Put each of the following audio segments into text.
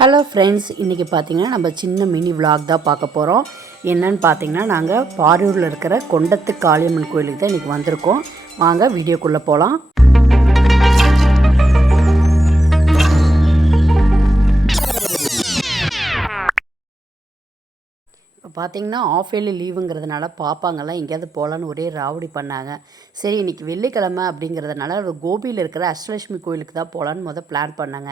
Hello friends இன்றைக்கி பார்த்தீங்கன்னா நம்ம சின்ன மினி விளாக் தான் பார்க்க போகிறோம் என்னன்னு பார்த்தீங்கன்னா நாங்கள் பாரூரில் இருக்கிற கொண்டத்து காளியம்மன் கோயிலுக்கு தான் இன்றைக்கி வந்திருக்கோம். வாங்க வீடியோக்குள்ளே போகலாம் இப்போ பார்த்தீங்கன்னா ஆஃப் இயர்லி லீவுங்கிறதுனால பாப்பாங்கெல்லாம் எங்கேயாவது போகலான்னு ஒரே ராவடி பண்ணாங்க. சரி இன்னைக்கு வெள்ளிக்கிழமை அப்படிங்கிறதுனால ஒரு கோபியில் இருக்கிற அஷ்டலட்சுமி கோயிலுக்கு தான் போகலான்னு முதல் பிளான் பண்ணாங்க.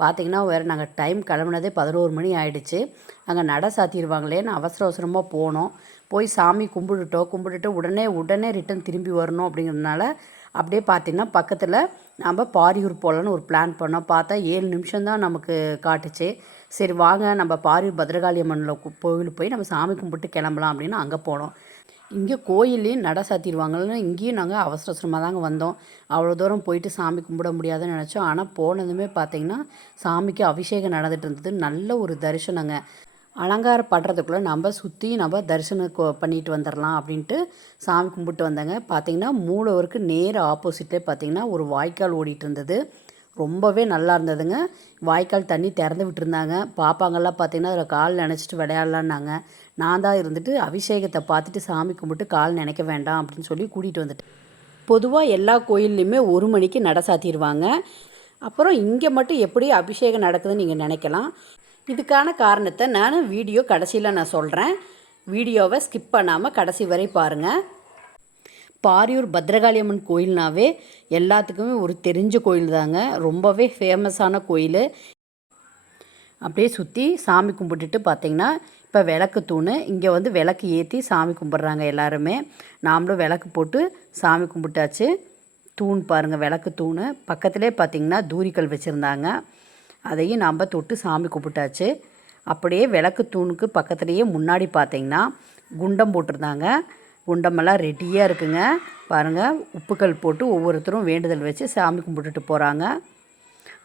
பார்த்தீங்கன்னா வேறு நாங்கள் டைம் கிளம்புனதே பதினோரு மணி ஆயிடுச்சு. அங்கே நட சாத்திடுவாங்களேன்னு அவசர அவசரமாக போனோம். போய் சாமி கும்பிட்டுட்டோம். கும்பிட்டுட்டு உடனே உடனே ரிட்டன் திரும்பி வரணும் அப்படிங்கிறதுனால அப்படியே பார்த்தீங்கன்னா பக்கத்தில் நம்ம பாரியூர் போகலான்னு ஒரு பிளான் பண்ணோம். பார்த்தா ஏழு நிமிஷம் தான் நமக்கு காட்டுச்சு. சரி வாங்க நம்ம பாரி பத்ரகாளி அம்மனில் கோவில் போய் நம்ம சாமி கும்பிட்டு கிளம்பலாம் அப்படின்னு அங்கே போனோம். இங்கே கோயில்லையும் நட சாத்திடுவாங்கன்னு இங்கேயும் நாங்கள் அவசர அவசரமாக தாங்க வந்தோம். அவ்வளோ தூரம் போயிட்டு சாமி கும்பிட முடியாதுன்னு நினச்சோம். ஆனால் போனதுமே பார்த்தீங்கன்னா சாமிக்கு அபிஷேகம் நடந்துட்டு இருந்தது. நல்ல ஒரு தரிசனங்க. அலங்காரம் பண்ணுறதுக்குள்ளே நம்ம சுற்றி நம்ம தரிசனம் பண்ணிட்டு வந்துடலாம் அப்படின்ட்டு சாமி கும்பிட்டு வந்தாங்க. பார்த்தீங்கன்னா மூலவருக்கு நேர் ஆப்போசிட்லேயே பார்த்தீங்கன்னா ஒரு வாய்க்கால் ஓடிட்டு இருந்தது. ரொம்பவே நல்லா இருந்ததுங்க. வாய்க்கால் தண்ணி திறந்து விட்டுருந்தாங்க. பாப்பாங்கள்லாம் பார்த்தீங்கன்னா அதில் கால் நினச்சிட்டு விளையாடலான்னாங்க. நான் தான் இருந்துட்டு அபிஷேகத்தை பார்த்துட்டு சாமி கும்பிட்டு கால் நினைக்க வேண்டாம் அப்படின்னு சொல்லி கூட்டிகிட்டு வந்துட்டேன். பொதுவாக எல்லா கோயில்லையுமே ஒரு மணிக்கு நட சாத்திடுவாங்க. அப்புறம் இங்கே மட்டும் எப்படி அபிஷேகம் நடக்குதுன்னு நீங்கள் நினைக்கலாம். இதுக்கான காரணத்தை நான் வீடியோ கடைசியில் நான் சொல்கிறேன் வீடியோவை ஸ்கிப் பண்ணாமல் கடைசி வரை பாருங்கள் பாரியூர் பத்ரகாளியம்மன் கோயில்னாவே எல்லாத்துக்குமே ஒரு தெரிஞ்ச கோயில் தாங்க ரொம்பவே ஃபேமஸான கோயில். அப்படியே சுற்றி சாமி கும்பிட்டுட்டு பார்த்தீங்கன்னா இப்போ விளக்கு தூண் இங்கே வந்து விளக்கு ஏற்றி சாமி கும்பிட்றாங்க எல்லாருமே. நாமளும் விளக்கு போட்டு சாமி கும்பிட்டாச்சு. தூண் பாருங்கள் விளக்கு தூண். பக்கத்திலே பார்த்தீங்கன்னா தூரிக்கல் வச்சுருந்தாங்க. அதையும் நாம் தொட்டு சாமி கும்பிட்டாச்சு. அப்படியே விளக்கு தூணுக்கு பக்கத்துலேயே முன்னாடி பார்த்தீங்கன்னா குண்டம் போட்டிருந்தாங்க. குண்டமெல்லாம் ரெடியாக இருக்குங்க. பாருங்கள் உப்புக்கல் போட்டு ஒவ்வொருத்தரும் வேண்டுதல் வச்சு சாமி கும்பிட்டுட்டு போகிறாங்க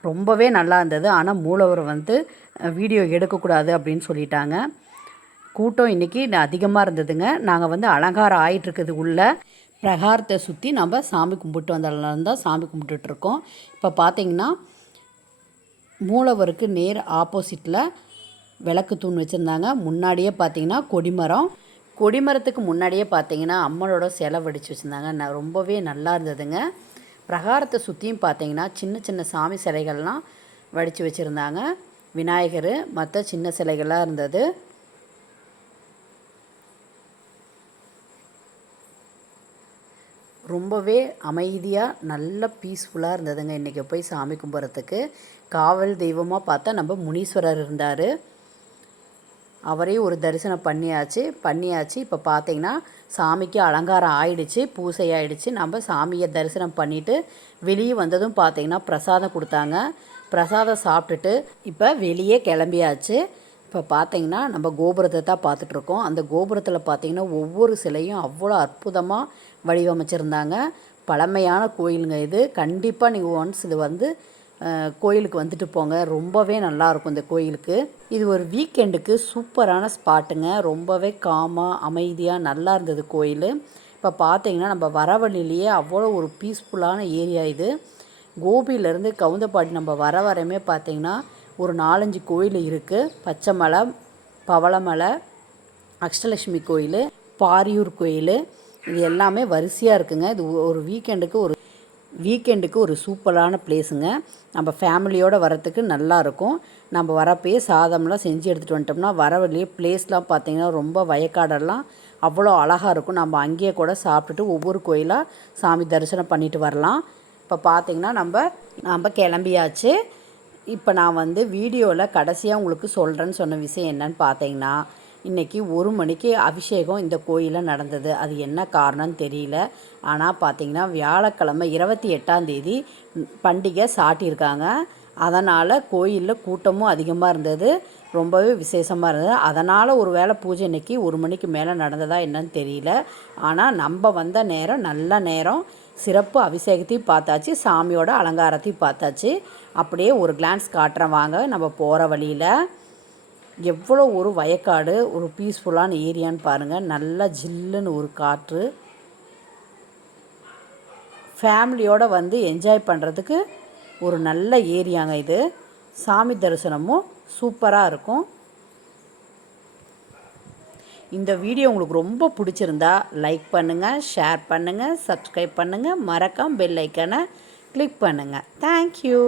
ரொம்பவே நல்லா இருந்தது. ஆனால் மூலவர் வந்து வீடியோ எடுக்கக்கூடாது அப்படின்னு சொல்லிட்டாங்க. கூட்டம் இன்றைக்கி அதிகமாக இருந்ததுங்க. நாங்கள் வந்து அலங்காரம் ஆகிட்டுருக்குது உள்ள. பிரகாரத்தை சுற்றி நம்ம சாமி கும்பிட்டு வந்தாலும் தான் சாமி கும்பிட்டுட்ருக்கோம் இப்போ பார்த்தீங்கன்னா மூலவருக்கு நேர் ஆப்போசிட்டில் விளக்கு தூண் வச்சுருந்தாங்க. முன்னாடியே பார்த்தீங்கன்னா கொடிமரம் கொடிமரத்துக்கு முன்னாடியே பார்த்தீங்கன்னா அம்மனோட சிலை வடித்து வச்சுருந்தாங்க. நான் ரொம்பவே நல்லா இருந்ததுங்க. பிரகாரத்தை சுற்றியும் பார்த்தீங்கன்னா சின்ன சின்ன சாமி சிலைகள்லாம் வடித்து வச்சுருந்தாங்க. விநாயகர் மற்ற சின்ன சிலைகள்லாம் இருந்தது. ரொம்பவே அமைதியாக நல்ல பீஸ்ஃபுல்லாக இருந்ததுங்க இன்றைக்கி போய் சாமி கும்பிட்றதுக்கு காவல் தெய்வமாக பார்த்தா நம்ம முனீஸ்வரர் இருந்தார். அவரையும் ஒரு தரிசனம் பண்ணியாச்சு பண்ணியாச்சு. இப்போ பார்த்தீங்கன்னா சாமிக்கு அலங்காரம் ஆயிடுச்சு பூசை ஆயிடுச்சு. நம்ம சாமியை தரிசனம் பண்ணிவிட்டு வெளியே வந்ததும் பார்த்தீங்கன்னா பிரசாதம் கொடுத்தாங்க. பிரசாதம் சாப்பிட்டுட்டு இப்போ வெளியே கிளம்பியாச்சு. இப்போ பார்த்தீங்கன்னா நம்ம கோபுரத்தை தான் பார்த்துட்ருக்கோம் அந்த கோபுரத்தில் பார்த்தீங்கன்னா ஒவ்வொரு சிலையும் அவ்வளோ அற்புதமாக வடிவமைச்சிருந்தாங்க. பழமையான கோயிலுங்க இது. கண்டிப்பாக நீங்கள் ஒன்ஸ் இது வந்து கோயிலுக்கு வந்துட்டு போங்க. ரொம்பவே நல்லாயிருக்கும் இந்த கோயிலுக்கு. இது ஒரு வீக்கெண்டுக்கு சூப்பரான ஸ்பாட்டுங்க. ரொம்பவே காமாக அமைதியாக நல்லா இருந்தது கோயில். இப்போ பார்த்தீங்கன்னா நம்ம வரவழிலேயே அவ்வளோ ஒரு பீஸ்ஃபுல்லான ஏரியா இது. கோபியிலேருந்து கவுந்தப்பாடி நம்ம வர வரமே பார்த்தீங்கன்னா ஒரு நாலஞ்சு கோயில் இருக்குது பச்சைமலை பவளமலை அஷ்டலட்சுமி கோயில் பாரியூர் கோயில். இது எல்லாமே வரிசையாக இருக்குங்க. இது ஒரு வீக்கெண்டுக்கு ஒரு வீக்கெண்டுக்கு ஒரு சூப்பரான பிளேஸுங்க நம்ம ஃபேமிலியோடு வரத்துக்கு நல்லா இருக்கும் நம்ம வரப்பயே சாதம்லாம் செஞ்சு எடுத்துகிட்டு வந்துட்டோம்னா வர வழியே பிளேஸ்லாம் பார்த்தீங்கன்னா ரொம்ப வயக்காடெல்லாம் அவ்வளோ அழகாக இருக்கும். நம்ம அங்கேயே கூட சாப்பிட்டுட்டு ஒவ்வொரு கோயிலாக சாமி தரிசனம் பண்ணிட்டு வரலாம். இப்போ பார்த்தீங்கன்னா நம்ம நம்ம கிளம்பியாச்சு. இப்போ நான் வந்து வீடியோவில் கடைசியாக உங்களுக்கு சொல்கிறேன்னு சொன்ன விஷயம் என்னன்னு பார்த்தீங்கன்னா இன்றைக்கி ஒரு மணிக்கு அபிஷேகம் இந்த கோயிலில் நடந்தது. அது என்ன காரணம்னு தெரியல. ஆனால் பார்த்திங்கன்னா வியாழக்கிழமை இருபத்தி எட்டாம் தேதி பண்டிகை சாட்டியிருக்காங்க. அதனால் கோயிலில் கூட்டமும் அதிகமாக இருந்தது. ரொம்பவே விசேஷமாக இருந்தது. அதனால் ஒரு வேளை பூஜை இன்றைக்கி ஒரு மணிக்கு மேலே நடந்ததா என்னன்னு தெரியல. ஆனால் நம்ம வந்த நேரம் நல்ல நேரம். சிறப்பு அபிஷேகத்தையும் பார்த்தாச்சு. சாமியோட அலங்காரத்தையும் பார்த்தாச்சு. அப்படியே ஒரு கிளான்ஸ் காட்டுறேன் வாங்க. நம்ம போகிற வழியில். எவ்வளோ ஒரு வயக்காடு ஒரு பீஸ்ஃபுல்லான ஏரியான்னு பாருங்கள் நல்லா ஜில்லுன்னு ஒரு காற்று. ஃபேமிலியோடு வந்து என்ஜாய் பண்ணுறதுக்கு ஒரு நல்ல ஏரியாங்க இது. சாமி தரிசனமும் சூப்பராக இருக்கும். இந்த வீடியோ உங்களுக்கு ரொம்ப பிடிச்சிருந்தா லைக் பண்ணுங்கள் ஷேர் பண்ணுங்கள் சப்ஸ்கிரைப் பண்ணுங்கள் மறக்காம பெல் ஐக்கனை கிளிக் பண்ணுங்கள் தேங்க்யூ